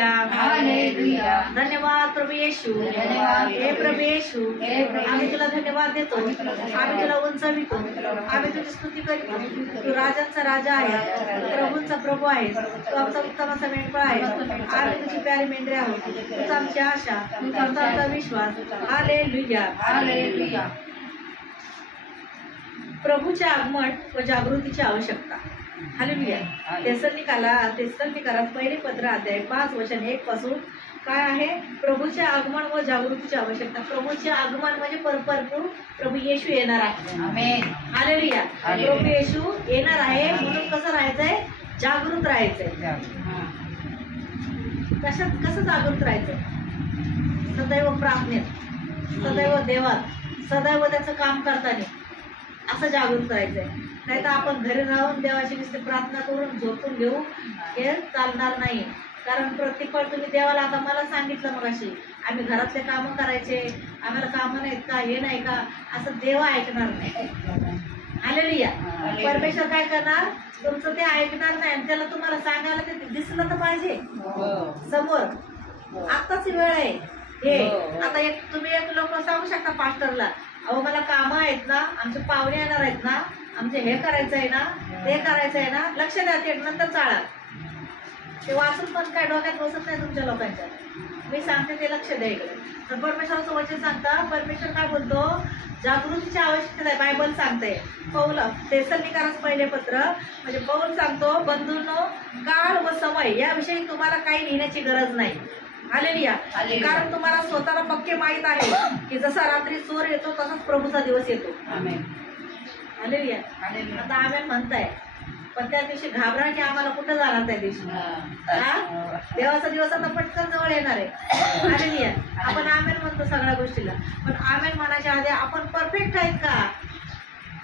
Hallelujah hallelujah. धन्यवाद प्रभू येशू. धन्यवाद हे प्रभू येशू, हे प्रभू आम्ही तुला धन्यवाद देतो. आम्ही तुला धन्यवाद आम्ही तुला उंचावितो. आम्ही तुझी स्तुती करतो. तू राजांचा राजा आहे, प्रभूंचा प्रभू आहे. तू आमचा उत्तम असा मेंढपाळ आहे. आम्ही तुझी प्यारी मेंढरे आहोत. तुझा आमची आशा, तुझा आमचा विश्वास. Hallelujah hallelujah. प्रभूचे आगमन व जागृतीची आवश्यकता. हालेलुया. तेसलोनिकाला पहिले पत्र अध्याय 5:1 पासून काय आहे? प्रभूचे आगमन व जागृतीची आवश्यकता. प्रभूचे आगमन म्हणजे भरपूर प्रभू येशू येणार आहे. आमेन. हालेलुया. हालेलुया. प्रभू येशू येणार आहे म्हणून कसं राहायचंय? जागृत राहायचंय. कसं जागृत राहायचं? सदैव प्रार्थनेत, सदैव देवात, सदैव त्याचं काम करताना असं जागृत राहायचंय. नाही तर आपण घरी राहून देवाची नुसती प्रार्थना करून झोपून घेऊ, हे चालणार नाही. कारण प्रत्येक वेळ तुम्ही देवाला, आता मला सांगितलं मग अशी, आम्ही घरातले कामं करायचे, आम्हाला कामं नाहीत का, हे नाही का, असं देव ऐकणार नाही. हालेलुया. परमेश्वर काय करणार? तुमचं ते ऐकणार नाही आणि त्याला तुम्हाला सांगायला ते दिसलं तर पाहिजे समोर. आत्ताची वेळ आहे हे. आता तुम्ही एक लोक सांगू शकता पास्टरला, अहो मला कामं आहेत ना, आमचे पाहुणे येणार आहेत ना, आमचे हे करायचं आहे ना, ते करायचं आहे ना, लक्ष द्या, ते नंतर चाळा. ते वाचून पण काय डोक्यात बसत नाही तुमच्या लोकांच्या. मी सांगते ते लक्ष द्या इकडे. तर परमेश्वराचं वचन सांगता, परमेश्वर काय बोलतो? जागृतीची आवश्यकता आहे. बायबल सांगते. पौल तेसलोनिकाला पहिले पत्र म्हणजे पौल सांगतो, बंधूंनो, काळ व समय याविषयी तुम्हाला काही लिहिण्याची गरज नाही. हालेलुया. कारण तुम्हाला स्वतःला पक्के माहित आहे की जसा रात्री चोर येतो तसाच प्रभूचा दिवस येतो. हालेलुया. आता आम्ही म्हणताय, पण त्या दिवशी घाबरा की आम्हाला कुठं जाणार त्या दिवशी. देवाचा दिवस आता पटकन जवळ येणार आहे. हालेलुया. आपण आमेन म्हणतो सगळ्या गोष्टीला, पण आमेन म्हणायच्या आधी आपण परफेक्ट आहेत का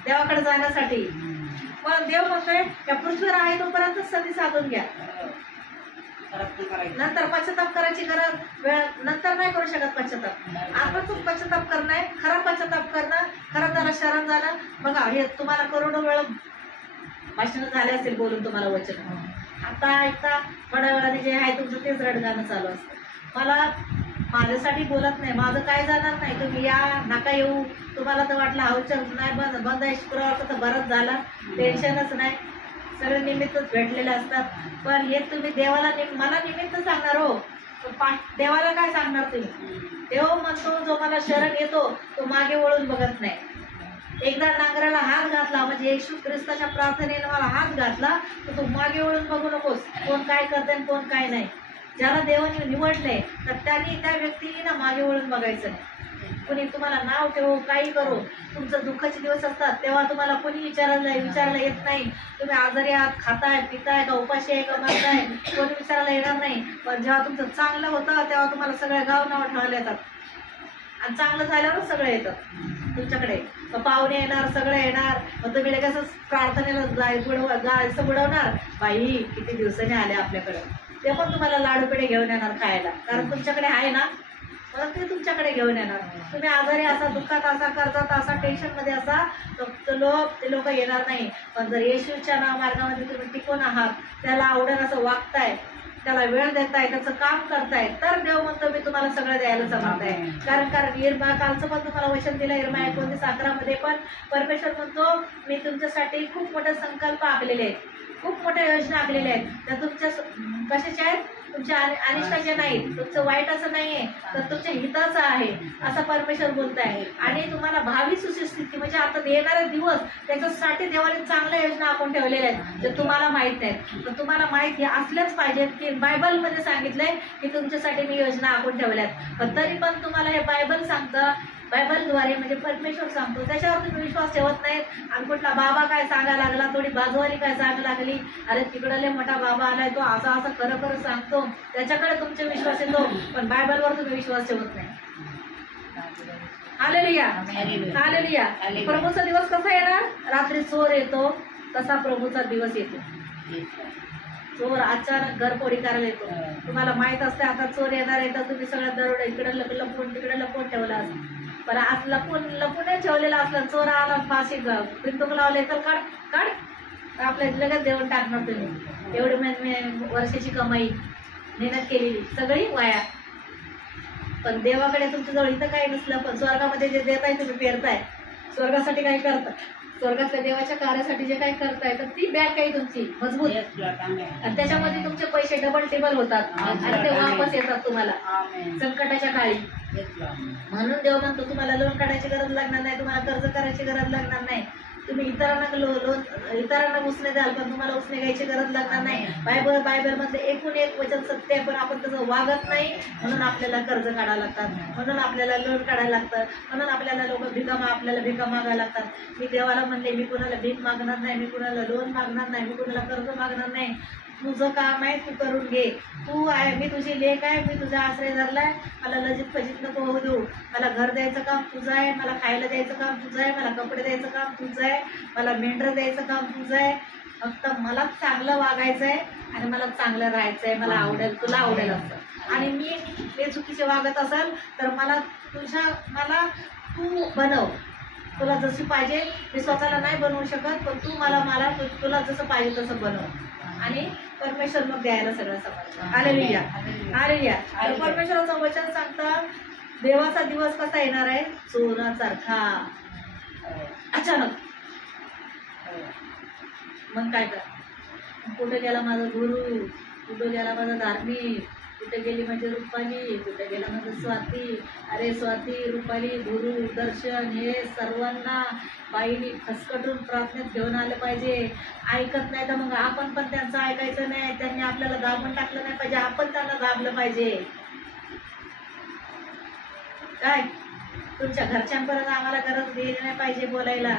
देवाकडे जाण्यासाठी? पण देव म्हणतोय त्या पृथ्वीवर आहे तोपर्यंत संधी साधून घ्या. नंतर पश्चाताप करायची गरज वेळ नंतर नाही करू शकत. पश्चाताप आताच पश्चाताप करणं आहे. खरा पश्चाताप करणं, खरं झालं, शरण झालं. बघा हे तुम्हाला करोडो वेळ भाषण झाले असेल बोलून तुम्हाला वचन. आता ऐकता थोड्या वेळाने जे आहे तुमचं तेच रडगाणं चालू असतं. मला माझ्यासाठी बोलत नाही, माझं काय जाणार नाही. तुम्ही या, नका येऊ. तुम्हाला तर वाटलं हाऊच्या नाही बंद आहे शुक्रवारचं तर बरंच झालं, टेन्शनच नाही. सगळे निमित्तच भेटलेले असतात. पण हे तुम्ही देवाला मला निमित्त सांगणार हो, देवाला काय सांगणार तुम्ही? देव म्हणतो जो मला शरण येतो तो मागे वळून बघत नाही. एकदा नांगराला हात घातला म्हणजे येशू ख्रिस्ताच्या प्रार्थनेने मला हात घातला तर तू मागे वळून बघू नकोस. कोण काय करतंय कोण काय नाही. ज्याला देवाने निवडलंय तर त्यांनी त्या व्यक्तीने ना मागे वळून बघायचं नाही. कोणी तुम्हाला नाव ठेवू काही करू, तुमचं दुःखाचे दिवस असतात तेव्हा तुम्हाला कोणी विचारायला येत नाही. तुम्ही आजारी आहात, खाताय पिताय का उपाशी आहे का मरताय, कोणी विचारायला येणार नाही. पण जेव्हा तुमचं चांगलं होतं तेव्हा तुम्हाला सगळे गाव नाव ठेवायला येतात आणि चांगलं झाल्यावरच सगळे येतात तुमच्याकडे. पाहुणे येणार, सगळे येणार. मग तुम्ही लगेच प्रार्थनेला जायचं बुडवणार. बाई किती दिवसांनी आले आपल्याकडे, ते पण तुम्हाला लाडू पेढे घेऊन येणार खायला, कारण तुमच्याकडे आहे ना, मला ते तुमच्याकडे घेऊन येणार. तुम्ही आजारी असा, दुःखात असा, कर्जात असा, टेन्शनमध्ये असा, तर ते लोक येणार नाही. पण जर येशूच्या मार्गामध्ये तुम्ही टिकून आहात, त्याला आवडेल असं वागताय, त्याला वेळ देताय, त्याचं काम करताय, तर देव म्हणतो मी तुम्हाला सगळं द्यायला समर्थ आहे. कारण इर्मा कालचं पण तुम्हाला वचन दिलं, इर्मा 19:11 पण परमेश्वर म्हणतो मी तुमच्यासाठी खूप मोठे संकल्प आखलेले आहेत, खूप मोठ्या योजना आखलेल्या आहेत. त्या तुमच्या कशाच्या आहेत? तुमच्या अनिष्टाच्या नाहीत, तुमचं वाईट असं नाहीये, तर तुमच्या हिताचं आहे असं परमेश्वर बोलत आहे. आणि तुम्हाला भावी सुस्थिती म्हणजे आता येणारे दिवस त्याच्यासाठी देवाने चांगल्या योजना आपण ठेवलेल्या आहेत जे तुम्हाला माहित नाहीत. तर तुम्हाला माहिती असल्याच पाहिजेत की बायबलमध्ये सांगितलंय की तुमच्यासाठी मी योजना आखून ठेवल्यात. पण तरी पण तुम्हाला हे बायबल सांगतं, बायबलद्वारे म्हणजे परमेश्वर सांगतो, त्याच्यावर तुम्ही विश्वास ठेवत नाहीत. आणि कुठला बाबा काय सांगायला लागला, थोडी बाजूवाली काय सांगायला लागली, अरे तिकडे लय मोठा बाबा आलाय, तो असं असं खरं खरं सांगतो, त्याच्याकडे तुमचे विश्वास येतो. पण बायबलवर तुम्ही विश्वास ठेवत नाही. Hallelujah, hallelujah. प्रभूचा दिवस कसा येणार? रात्री चोर येतो तसा प्रभूचा दिवस येतो. चोर अचानक घरफोडी करायला येतो. तुम्हाला माहित असते आता चोर येणार आहे, तर तुम्ही सगळं दरोडा इकडे लपून तिकडे लपून ठेवला असं. पण आज लपूनच ठेवलेला असला, चोर आला फाशी बिंदूक लावले तर काढ आपल्या लगेच देऊन टाकणार तुम्ही. एवढी वर्षाची कमाई मेहनत केलेली सगळी वाया. पण देवाकडे तुमच्या जवळ इथं काही नसलं, पण स्वर्गामध्ये जे देताय तुम्ही पेरताय, स्वर्गासाठी काय करता, स्वर्गातल्या देवाच्या कार्यासाठी जे काही करताय, तर ती बँक आहे तुमची मजबूत, आणि त्याच्यामध्ये तुमचे पैसे डबल टेबल होतात आणि ते वापस येतात तुम्हाला संकटाच्या काळी. म्हणून देव म्हणतो तुम्हाला लोन काढायची गरज लागणार नाही, तुम्हाला कर्ज करायची गरज लागणार नाही, तुम्ही इतरांना उसने द्याल पण तुम्हाला उसने घ्यायची गरज लागणार नाही. बायबल मध्ये एकूण एक वचन सत्य आहे, पण आपण तसं वागत नाही, म्हणून आपल्याला कर्ज काढायला लागतात, म्हणून आपल्याला लोन काढायला लागतं, म्हणून आपल्याला लोक आपल्याला भिका मागायला लागतात. मी देवाला म्हणले मी कुणाला भीक मागणार नाही, मी कुणाला लोन मागणार नाही, मी कुणाला कर्ज मागणार नाही. तुझं काम आहे तू करून घे, तू आहे, मी तुझी लेक आहे, मी तुझा आश्रय धरलाय, मला लजित फजित नको होऊ देऊ, मला घर द्यायचं काम तुझं आहे, मला खायला द्यायचं काम तुझं आहे, मला कपडे द्यायचं काम तुझं आहे, मला मेंढरं द्यायचं काम तुझं आहे. फक्त मला चांगलं वागायचं आहे आणि मला चांगलं राहायचं आहे, मला आवडेल, तुला आवडेल असं. आणि मी ते चुकीचे वागत असेल तर मला तू बनव, तुला जशी पाहिजे. मी स्वतःला नाही बनवू शकत, पण तू मला तुला जसं पाहिजे तसं बनव, आणि परमेश्वर मग द्यायला सगळं समजतं. Hallelujah, hallelujah. तर परमेश्वराचं वचन सांगतं देवाचा दिवस कसा येणार आहे, चोरासारखा अचानक. मग काय कर, कुठे गेला माझा गुरु, कुठे गेला माझा धार्मिक, कुठे गेली माझी रुपाली, कुठे गेला माझं स्वाती. अरे स्वाती, रुपाली, गुरु, दर्शन हे सर्वांना बाईनी खसकटून प्रार्थनेत घेऊन आलं पाहिजे. ऐकत नाही तर मग आपण पण त्यांचं ऐकायचं नाही, त्यांनी आपल्याला दाबून टाकलं नाही पाहिजे, आपण त्यांना दाबलं पाहिजे. काय तुमच्या घरच्यांपर्यंत आम्हाला गरज गेली नाही पाहिजे बोलायला.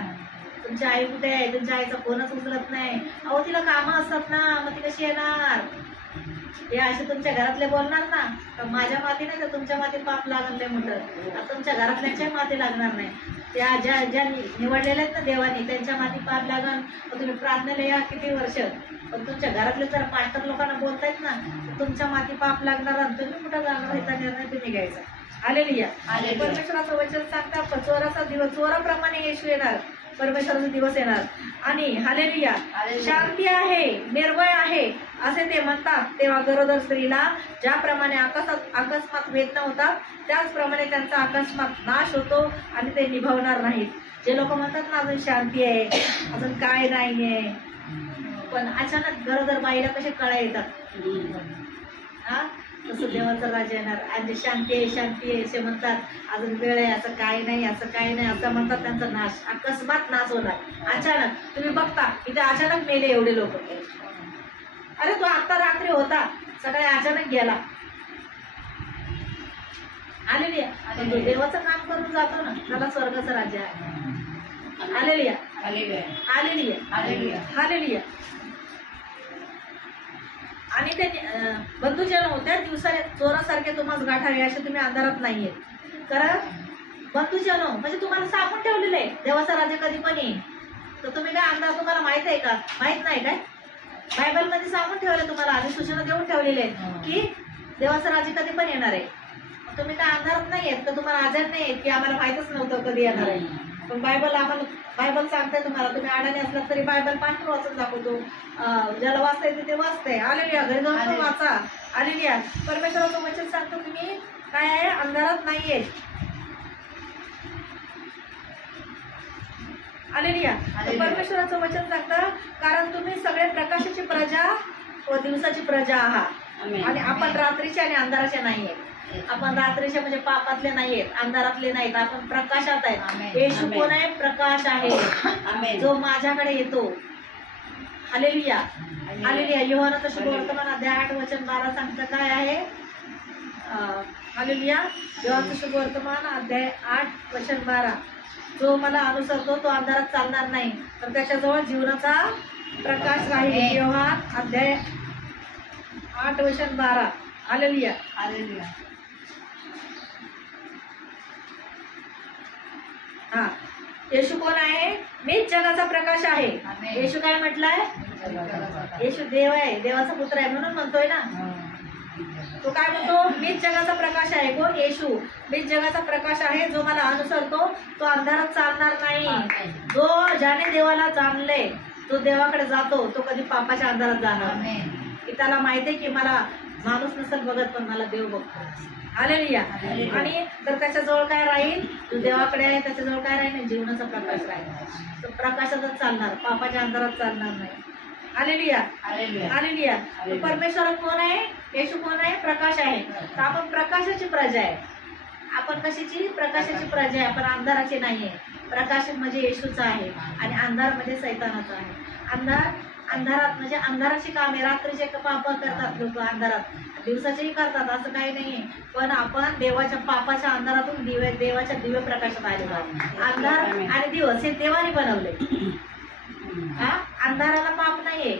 तुमची आई कुठे आहे, तुमच्या आईचा फोनच उचलत नाही, अहो तिला कामं असतात ना, मग ती कशी येणार. हे असे तुमच्या घरातले बोलणार ना, तर माझ्या माती नाही तर तुमच्या माती पाप लागले मोठं, तुमच्या घरातल्यांच्या माती लागणार नाही. त्या ज्या निवडलेल्या आहेत ना देवानी, त्यांच्या माती पाप लागण. तुम्ही प्रार्थनेला या किती वर्ष, पण तुमच्या घरातले जर पास्टर लोकांना बोलतायत ना, तर तुमच्या माती पाप लागणार आणि तुम्ही कुठं जाणार, ह्याचा निर्णय तुम्ही घ्यायचा. हालेलुया. परमेश्वराचं वचन सांगता चोराचा दिवस, चोराप्रमाणे येशू येणार, परमेश्वराचा दिवस येणार. आणि हालेलुया, शांती आहे, निर्भय आहे असे ते म्हणतात, तेव्हा गरोदर स्त्रीला ज्याप्रमाणे अकस्मात वेदना होतात, त्याचप्रमाणे त्यांचा अकस्मात नाश होतो आणि ते निभावणार नाहीत. जे लोक म्हणतात ना अजून शांती आहे, अजून काय नाहीये, पण अचानक गरोदर बाईला कसे कळा येतात, हा तसं देवाचं राज्य येणार. आणि शांती आहे असे म्हणतात, अजून वेळ आहे, असं काय नाही, असं काय नाही असं म्हणतात, त्यांचा नाश अकस्मात नाश होणार. अचानक तुम्ही बघता इथे अचानक मेले एवढे लोक. अरे तो आता रात्री होता, सकाळी अचानक गेला. आलेली आहे, देवाचं काम करून जातो ना, त्याला स्वर्गाचं राज्य आहे. आलेली आहे, आलेली आहे. आणि ते बंधूजन होत्या दिवसा चोरासारखे तुम्हाला गाठावे, असे तुम्ही अंधारात नाहीये. कारण बंधूजन म्हणजे तुम्हाला सापून ठेवलेलं आहे, देवाचा राज्य कधी पण येईल. तर तुम्ही काय अंधार, तुम्हाला माहित आहे का, माहित नाही काय, बायबल मध्ये सांगून ठेवलं तुम्हाला, आधी सूचना देऊन ठेवलेले आहेत की देवाचं राज्य कधी पण येणार आहे. तुम्ही काय अंधारात नाही आहेत, तर तुम्हाला आजार नाही आहेत की आम्हाला माहितच नव्हतं कधी येणार आहे. पण बायबल सांगते तुम्हाला, तुम्ही अडाणी असलात तरी बायबल पाठ वाचून दाखवतो, ज्याला वाचता येते ते वाचतंय. आलेली घरी जाऊन वाचा. आलेली परमेश्वराचं वचन सांगतो तुम्ही काय आहे, अंधारात नाहीये. आलेली परमेश्वराचं वचन सांगतं, कारण तुम्ही सगळे प्रकाशाची प्रजा व दिवसाची प्रजा आहात, आणि आपण रात्रीचे आणि अंधाराचे नाहीये. आपण रात्रीचे म्हणजे पापातले नाहीयेत, अंधारातले नाहीत, आपण प्रकाशात आहेत. येशू कोण आहे, प्रकाश आहे जो माझ्याकडे येतो. Hallelujah, hallelujah. योहानाचा शुभवर्तमान अध्याय 8 वचन 12 सांगतं काय आहे. हालेलुया. योहानाचा शुभवर्तमान अध्याय 8 वचन 12, जो मला अनुसरतो तो अंधारात चालणार नाही, तर त्याच्याजवळ जीवनाचा प्रकाश राहील. योहान अध्याय 8 वचन 12. Hallelujah, hallelujah. हा, येशू कोण आहे, मीच जगाचा प्रकाश आहे. येशू काय म्हटलंय, येशू देव आहे, देवाचा पुत्र आहे, म्हणून म्हणतोय ना तो. काय म्हणतो, मीच जगाचा प्रकाश आहे. कोण, येशू. मीच जगाचा प्रकाश आहे, जो मला अनुसरतो तो अंधारात चालणार नाही. ज्याने देवाला जाणले, जो देवाकडे जातो, तो कधी पापाच्या अंधारात जाणार नाही. की त्याला माहितीये की मला माणूस नसेल बघत पण मला देव बघतो. हालेलुया. आणि तर त्याच्याजवळ काय राहील, जो देवाकडे आहे त्याच्याजवळ काय राहील, जीवनाचा प्रकाश राहील. तो प्रकाशातच चालणार, पापाच्या अंधारात चालणार नाही. हालेलुया. हालेलुया. तो परमेश्वर कोण आहे, येशू कोण आहे, प्रकाश आहे. तर आपण प्रकाशाची प्रजा आहे. आपण कशाची, प्रकाशाची प्रजा आहे. आपण अंधाराची नाही आहे. प्रकाश म्हणजे येशूचा आहे आणि अंधार म्हणजे सैतानाचा आहे. अंधारात म्हणजे अंधाराची कामे, रात्रीचे पाप करतात लोक अंधारात, दिवसाचेही करतात, असं काही नाहीये. पण आपण देवाच्या पापाच्या अंधारातून देवाच्या दिव्य प्रकाशात आलेलो आहोत. अंधार आणि दिवस हे देवाने बनवले. हा, अंधाराला पाप नाहीये.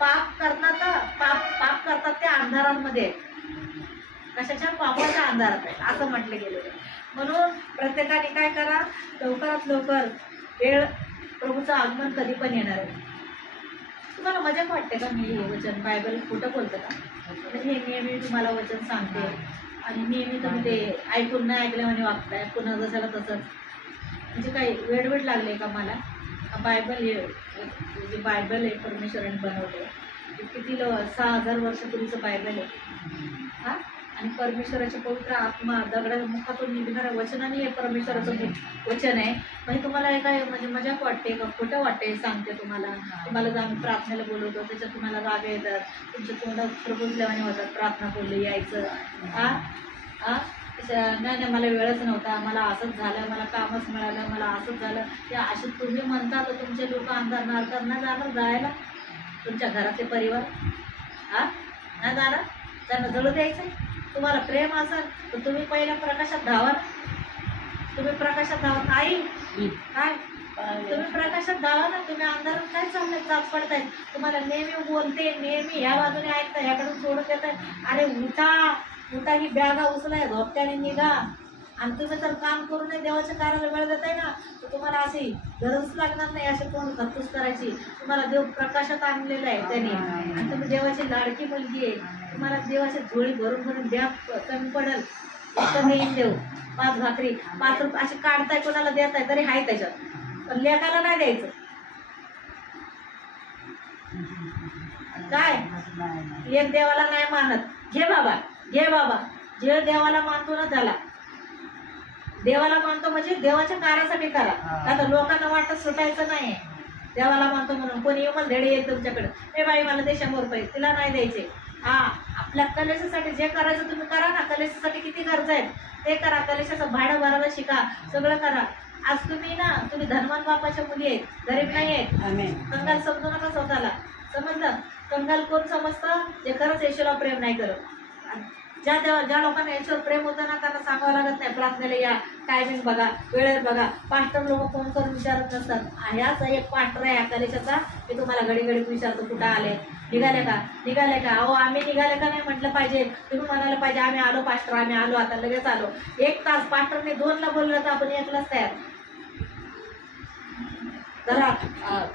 पाप करतात ते अंधारांमध्ये, कशाच्या, पापाच्या अंधारात आहे असं म्हटलं गेलेलं आहे. म्हणून प्रत्येकाने काय करा, लवकरात लवकर, वेळ प्रभूचं आगमन कधी पण येणार आहे. तुम्हाला मजाक वाटते का मी हे वचन बायबल खोटं बोलतं का? म्हणजे हे नेहमी तुम्हाला वचन सांगते आणि नेहमी तुम्ही ते ऐकून नाही ऐकल्याने वागताय, पुन्हा जसाला तसंच. म्हणजे काही वेळ लागले का मला? बायबल जे बायबल आहे परमेश्वराने बनवले, किती 6000 वर्षापूर्वीचं बायबल आहे. हा, आणि परमेश्वराची पवित्र आत्मा दगडाच्या मुखातून निघणाऱ्या वचनाने हे परमेश्वराचं वचन आहे. म्हणजे तुम्हाला हे काय म्हणजे मजाक वाटते का, खोटं वाटते? सांगते तुम्हाला जर आम्ही प्रार्थनेला बोलवतो त्याच्यात तुम्हाला राग येतात, तुमच्या तोंडात प्रबोधल्याने होतात, प्रार्थना बोलले यायचं. नाही मला वेळच नव्हता, मला असंच झालं, मला कामच मिळालं, मला असंच झालं. ते असे तुम्ही म्हणता तर तुमचे लोक अंधार नाही जाणार जायला, तुमच्या घरातले परिवार नाही जाणार, त्यांना जळू द्यायचं. तुम्हाला प्रेम असेल तर तुम्ही पहिल्या प्रकाशात धावा. तुम्ही प्रकाशात धावा नाही काय, तुम्ही प्रकाशात धावा ना. तुम्ही अंधारात काय चाललंय, त्रास पडताय. तुम्हाला नेहमी बोलते, नेहमी ह्या बाजूने ऐकताय, ह्याकडून सोडून देताय. अरे उठा, ही बॅगा उचलाय, झोपत्याने निघा. आणि तुम्ही जर काम करू नये, देवाच्या कार्याला वेळ देताय ना, तर तुम्हाला अशी गरज लागणार नाही असे कोण खतूस करायची. तुम्हाला देव प्रकाशात आणलेलं आहे त्याने, आणि तुम्ही देवाची लाडकी मुलगी आहे. तुम्हाला देवाची झोळी भरून द्या, कमी पडेल इतकं देईन देव. 5 भाकरी 5 रुपये असे काढताय, कोणाला देताय तरी हाय त्याच्यात, पण लेकाला नाही द्यायचं. काय लेक देवाला नाही मानत, घे बाबा, जे देवाला मानतो ना त्याला. देवाला मानतो म्हणजे देवाच्या कार्यासाठी करा. आता लोकांना वाटत सुटायचं नाही. देवाला मानतो म्हणून कोणी येऊन धडे येईल तुमच्याकडे, ए बाई मला दे 100 रुपये, तिला नाही द्यायचे. आपल्या कलेशासाठी जे करायचं तुम्ही करा ना. कलेशासाठी किती खर्च आहेत ते करा, कलेशाचं भाडं भरायला शिका, सगळं करा. आज तुम्ही धनवान बापाच्या मुली आहेत, गरीब नाही आहेत. कंगाल समजू नका स्वतःला. समजलं? कंगाल कोण समजतं? जे खरंच येशूला प्रेम नाही करत. ज्या लोकांना याच्यावर प्रेम होतं ना, त्यांना सांगावं लागत नाही प्रार्थनेला या, टायमिंग बघा, वेळेत बघा. पास्टर लोक फोन करून विचारत नसतात. ह्याच एक पास्टर आहे कलेशाचा, मी तुम्हाला घडी विचारतो, कुठं आले, निघाले का? अहो आम्ही निघाले का नाही म्हटलं पाहिजे. तुम्ही म्हणायला पाहिजे आम्ही आलो पास्टर, आम्ही आलो, आता लगेच आलो. 1 तास पास्टरने 2ला बोललं तर आपण 1लाच तयार. जरा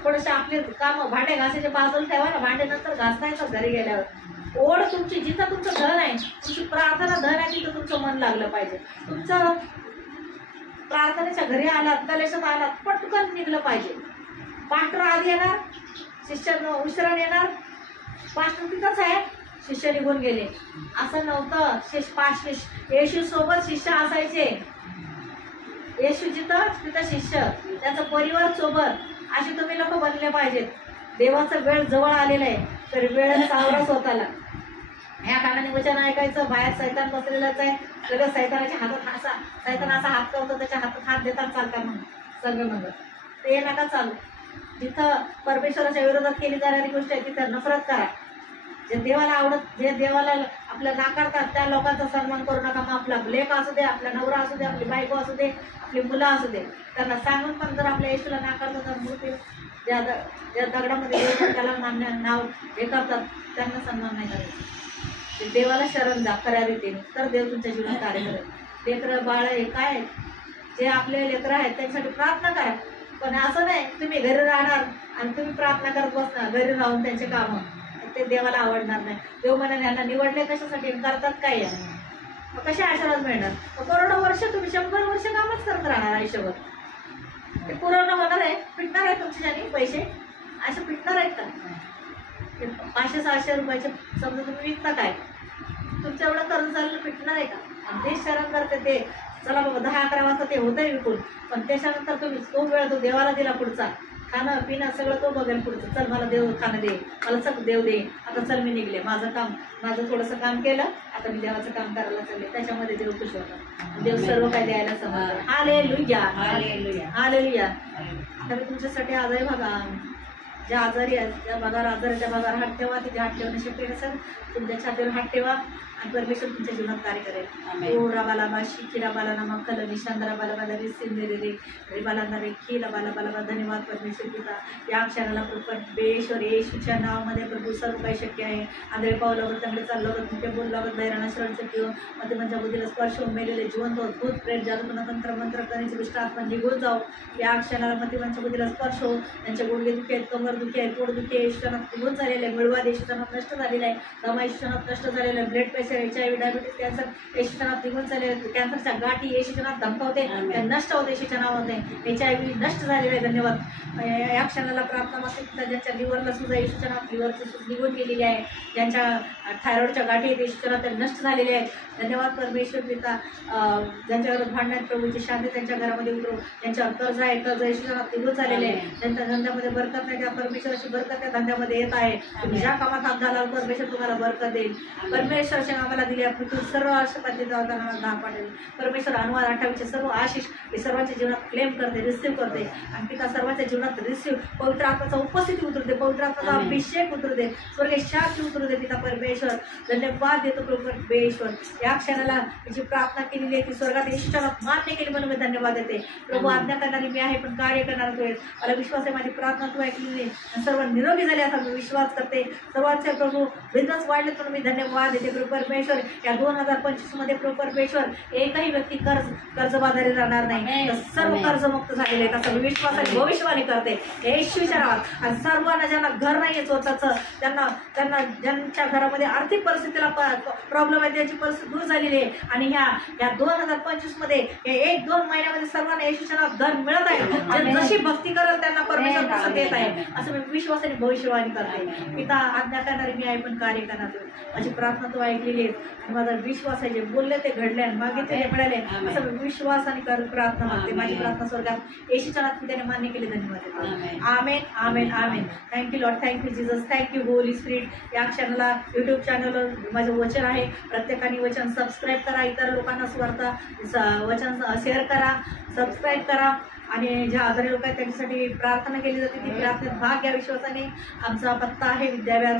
थोडेसे आपले काम, भांडे घासायचे बाजूला ठेवा ना, भांडे नंतर घासता येतात घरी गेल्यावर. ओढ तुमची, जिथं तुमचं धन आहे, तुमची प्रार्थना धन आहे, तिथं तुमचं मन लागलं पाहिजे. तुमचं प्रार्थनेच्या घरी आलात, कलेशात आलात, पटकन निघलं पाहिजे. पास्टर आधी येणार, शिष्य उशिरा येणार. पास्टर तिथंच आहे, शिष्य निघून गेले. असं नव्हतं. येशू सोबत शिष्य असायचे. येशू जिथं तिथं शिष्य, त्याचा परिवार सोबत. असे तुम्ही लोक बनले पाहिजेत. देवाचा वेळ जवळ आलेला आहे, तर वेळ सावरा स्वतःला. ह्या कानाने वचन ऐकायचं. बाहेर सैतान बसलेलाच आहे, सगळं सैतानाच्या हातात सैतान असा हात करतो, त्याच्या हातात हात देतात चालतात म्हणून सगळं म्हणत. ते नका चालू. जिथं परमेश्वराच्या विरोधात केली जाणारी गोष्ट आहे तिथं नफरत करा. जे देवाला आपल्या नाकारतात त्या लोकांचा सन्मान करू नका. मग आपला लेक असू दे, आपला नवरा असू दे, आपली बायको असू दे, आपली मुलं असू दे, त्यांना सांगून पण जर आपल्या येशूला नाकारतात तर मूर्ती ज्या दगडामध्ये त्याला मान्य नाव हे करतात, त्यांना सन्मान नाही करायचं. ते देवाला शरण जा खऱ्या रीतीने, तर देव तुमच्या जीवनात कार्य करेल. लेकरं बाळ हे काय, जे आपले लेकरं आहेत त्यांच्यासाठी प्रार्थना करा. पण असं नाही तुम्ही घरी राहणार आणि तुम्ही प्रार्थना करत बसणार घरी राहून त्यांचे कामं, ते देवाला आवडणार नाही. देव म्हणाले यांना निवडले कशासाठी, करतात काय, मग कसे आशीर्वाद मिळणार? करोडो वर्ष तुम्ही 100 वर्ष कामच करत राहणार आयुष्यभर. ते पुरवणं होणार आहे, पिटणार आहे तुमच्यासाठी पैसे, असे पिटणार आहेत का? 500-600 रुपयाचे समजा तुम्ही विकता काय, तुमचं एवढं कर्ज चाललं फिटणार आहे का? आणि ते शरण करते ते चला बाबा 10-11 वाजता ते होतंय विकून, पण त्याच्यानंतर तुम्ही तो वेळ तो देवाला दिला पुढचा, खाणं पिणं सगळं तो बघेल पुढचं. चल मला देव खाणं दे, मला चल देव दे, आता चल मी निघले, माझं थोडंसं काम केलं, आता मी देवाचं काम करायला चालले. त्याच्यामध्ये देव खुश होता, देव सर्व काही द्यायला समजतं. Hallelujah, hallelujah. हालेलुया. आता मी तुमच्यासाठी आजही बघा, ज्या आजारी आहेत त्या भागावर आजाराच्या भागावर हात ठेवा, तिथे हात ठेवणं शक्य नसेल तुमच्या छातीवर हात ठेवा आणि परमेश्वर तुमच्या जीवनात कार्य करेल. ओ राबाला माशी किरा बाला नामा कल निशांदरा बाला बाला रे सिंदे रे रे बाला ना रे खीला बाला बाला बाला. धन्यवाद परमेश्वर पिता. या क्षणाला परमेश्वर येशूच्या नावामध्ये प्रभू सर्व काही शक्य आहे. आंधळे पावलावर चांगले चालल्यावर तुमच्या बोलल्यावर दैराणा शरण शक्य मध्यमच्या बुद्धीला स्पर्श होऊन मेलेले जिवंत अद्भुत प्रेम जादूपणा तंत्र मंत्र करण्याची दुष्ट आत्मा निघून जाऊ. या क्षणाला मध्यमच्या बुद्धीला स्पर्श हो. त्यांचे गुडघे दुखी आहेत, कमर दुखी आहे, पोट दुखी आहे, येशूनात निघून झालेले आहे. मिळवा येशूनात नष्ट झालेला आहे. दमा येशूनात नष्ट झालेला आहे. Blood pressure, HIV, diabetes, cancer येशूनात निघून झालेले. कॅन्सरच्या गाठी येशूनात धमकावते, त्या नष्ट होते येशूच्या नावाने. HIV नष्ट झालेले आहे. धन्यवाद. या क्षणाला प्रार्थना मागते ज्यांच्या लिव्हरला सुद्धा येशूच्या नावात लिव्हरची सूज निघून गेलेली आहे. ज्यांच्या थायरॉइडच्या गाठी आहेत येशूच्या नावात त्या नष्ट झालेल्या आहेत. धन्यवाद परमेश्वर पिता. ज्यांच्यावर भांडण्यात प्रभूची शांती त्यांच्या घरामध्ये उतरू. ज्यांच्यावर कर्ज आहे कर्ज येशूच्या नावात निघून झालेले आहे. ज्यांच्या धंद्यामध्ये बरकत नाही त्या परमेश्वराची बरकत त्या धंद्यामध्ये येत आहे. तुम्ही ज्या कामात हात घालाल परमेश्वर तुम्हाला बरकत देईल. परमेश्वराच्या नावाला दिली आपण तू सर्व आशीर्वाद नाव पाठवेल. परमेश्वर अनुवाद 28 सर्व आशिष हे सर्वांच्या जीवनात क्लेम करते, रिसिव्ह करते आणि पिता सर्वांच्या जीवनात रिसिव्ह पवित्र आत्माचा उपस्थिती उतरू दे, पवित्र आत्माचा अभिषेक उतरू दे, स्वर्गीय शांती उतरू दे. पिता परमेश्वर धन्यवाद देतो प्रभू परमेश्वर. या क्षणाला जी प्रार्थना केलेली आहे ती स्वर्गात येशूच्या मान्य केली म्हणून मी धन्यवाद देते. प्रभू आज्ञा करणारी मी आहे पण कार्य करणार तू आहेस. मला विश्वास आहे माझी प्रार्थना तू ऐकलेली आणि सर्व निरोगी झाले असा मी विश्वास करते. सर्वांचे प्रभू बिझनेस वाढले म्हणून मी धन्यवाद देते प्रभू परमेश्वर. या 2025 मध्ये प्रभू परमेश्वर एकही व्यक्ती कर्जबाजारी राहणार नाही, सर्व कर्जमुक्त झालेले आहेत असं मी विश्वासाने भविष्यवाणी करते येशूच्या नावात. आणि सर्वांना ज्यांना घर नाही स्वतःचं त्यांना ज्यांच्या घरामध्ये आर्थिक परिस्थितीला प्रॉब्लेम आहे त्याची परिस्थिती दूर झालेली आहे आणि ह्या 2025 मध्ये 1-2 महिन्यामध्ये सर्वांना येशूच्या नावात घर मिळत आहे. जशी भक्ती करत त्यांना परमेश्वर कसं देत आहे असं मी विश्वासाने भविष्यवाणी करते. पिता आज्ञा करणारी मी आहे पण कार्य करणार. माझी प्रार्थना तू ऐकलेली आहे आणि माझा विश्वास आहे जे बोलले ते घडले आणि मागितले ते मिळाले असं मी विश्वासाने प्रार्थना करते. माझी प्रार्थना स्वर्गात येशूच्या नावात त्याने मान्य केले. धन्यवाद. आमेन आमेन आमेन. Thank you Lord, thank you Jesus, thank you Holy Spirit. या क्षणाला यूट्यूब चॅनलवर माझं वचन आहे. प्रत्येकाने वचन सबस्क्राईब करा, इतर लोकांना वचन शेअर करा, सबस्क्राईब करा आणि ज्या आजारी लोक आहेत त्यांच्यासाठी प्रार्थना केली जाते ती प्रार्थनेत भाग घ्या विश्वासाने. आमचा पत्ता आहे विद्याविहार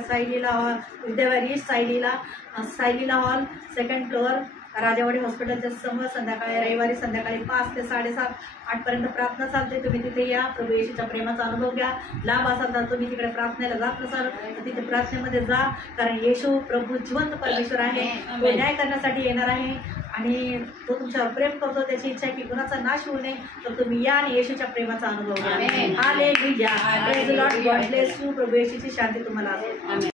ईस्ट सायलीला हॉल 2nd फ्लोअर राजावाडी हॉस्पिटलच्या समोर. संध्याकाळी रविवारी संध्याकाळी 5 ते 7:30 8पर्यंत प्रार्थना चालते. तुम्ही तिथे या, प्रभू येशूच्या प्रेमाचा अनुभव घ्या. लाभ असाल तर तुम्ही तिकडे प्रार्थनेला जात नसाल तर तिथे प्रार्थनेमध्ये जा, कारण येशू प्रभू जिवंत परमेश्वर आहे. तो न्याय करण्यासाठी येणार आहे आणि तो तुमच्यावर प्रेम करतो. त्याची इच्छा आहे की गुणाचा नाश होऊ नये, तर तुम्ही या आणि येशूच्या प्रेमाचा अनुभव घ्या. हालेलुया. Praise the Lord. God bless you. प्रभू येशूची शांती तुम्हाला असेल.